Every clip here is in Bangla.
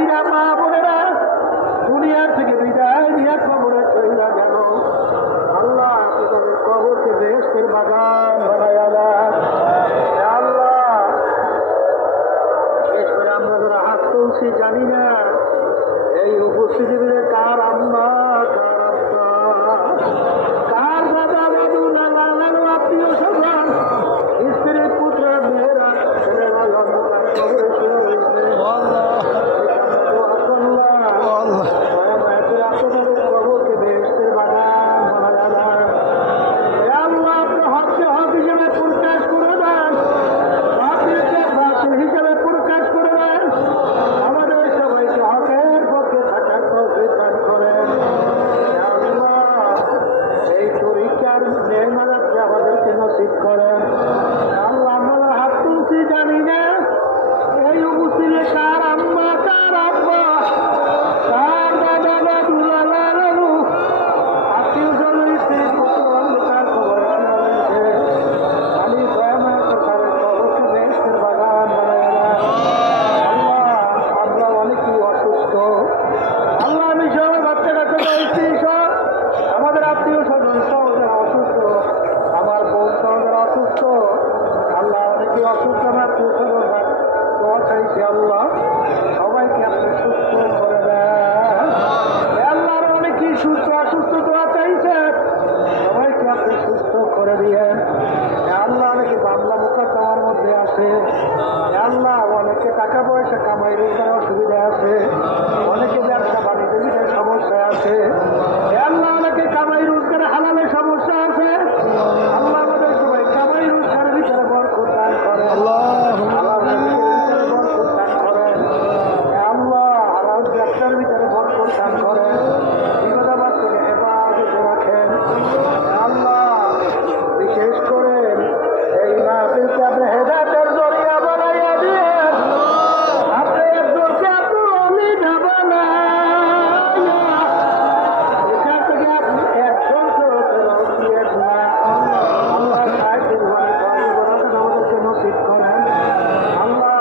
ভাইরা মা বোনেরা দুনিয়া থেকে বিদায় নিয়ে কবরে চইলা গেল। আল্লাহ তাদের কবরকে বেহেশতের বাগান বানায়া দেন। আল্লাহ বিশেষ করে আমরা যারা হাত তুলছি জানি না এই উপস্থিতিতে কার আম্মা কার আব্বা কার দাদা দাদু নানা নানু আত্মীয় স্বজন স্ত্রী পুত্র মেয়েরা ছেলেরা অন্ধকার কবরে শুয়ে রয়েছে। আপনাদের কবরকে বেহেশতের বাগান বানায়া দেন। আল্লাহ আপনি হককে হক হিসেবে প্রকাশ করে দেন, বাতিলকে বাতিল হিসেবে প্রকাশ করে দেন। আমাদের সবাইকে হকের পক্ষে থাকার তৌফিক দান করেন। আল্লাহ এই পরীক্ষার নেয়ামতকে আমাদেরকে নসিব করেন। আল্লাহ আমরা হাত তুলছি জানি না এই উপস্থিতি কার আম্মা কার আব্বা কার দাদা দাদু নানা নানু আত্মীয় স্বজন স্ত্রী পুত্র অন্ধকার কবরে শুয়ে রয়েছে। আমি দয়াময় প্রকারের কবরকে বেহেশতের বাগান বানায়া দেন। আল্লাহ আমরা অনেকেই অসুস্থ। আল্লাহ আমি সব বাচ্চা কাছে স্ত্রী সহ আমাদের আত্মীয় স্বজন সহ যারা অসুস্থ, আমার বউ সহ যারা অসুস্থ, আল্লাহ অনেকেই অসুস্থ আমার আত্মীয় স্বজন দোয়া চাইছি। আল্লাহ সবাইকে আপনি সুস্থ করে দেন। আল্লাহর অনেকেই সুস্থ অসুস্থ দোয়া চাইছেন, সবাইকে আপনি সুস্থ করে দিয়েন। আল্লাহ অনেকে বাংলা মোকদ্দমার মধ্যে আছে। আল্লাহ অনেকে টাকা পয়সা কামাই রোজগার অসুবিধা আছে, অনেকে ব্যবসা বাণিজ্যের সমস্যা আছে। আল্লাহ অনেকে কামাই রোজগারে হালালের সমস্যা আছে। আল্লাহ আমাদের সবাই কামাই রোজগারের ভিতরে বরকত দান করেন। আল্লাহ ভিতরে বরকত দান করেন। আল্লাহ হালাল ব্যবসার ভিতরে বরকত দান করেন। বিপদাবাদ থেকে হেফাজতে রাখেন। আল্লাহ বিশেষ করে এই মাহফিলকে আপনি হেদায়েতের জরিয়া বানাইয়া দিয়েন। আপনি একজনকে আপনি অলিদা বানাইয়া এখান থেকে আপনি একজনকে দিয়ে না। আল্লাহ সাহেবের আমাদেরকে নসিব করেন। আল্লাহ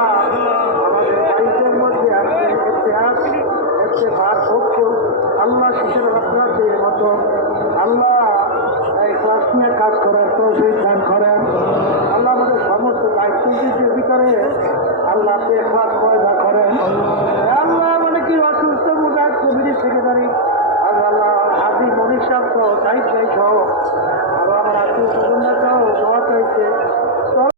আমাদের বাড়িদের মধ্যে আপনি একটি পার্থক্য আল্লাহ শিশুর আপনাদের মতো আল্লাহ এই ক্লাস নিয়ে কাজ করার তৌফিক দান করেন। আল্লাহ আমাদের সমস্ত দায়িত্বের ভিতরে আল্লাহ আপনি একবার পয়দা করেন। আল্লাহ মানে কি অসুস্থ মুজাহিদ কমিটির সেক্রেটারি আল্লাহ হাজি মনির সাহেব সহ সাহিদ ভাই সহ আরো আমার আত্মীয় স্বজনরা সহ দোয়া চাইছে।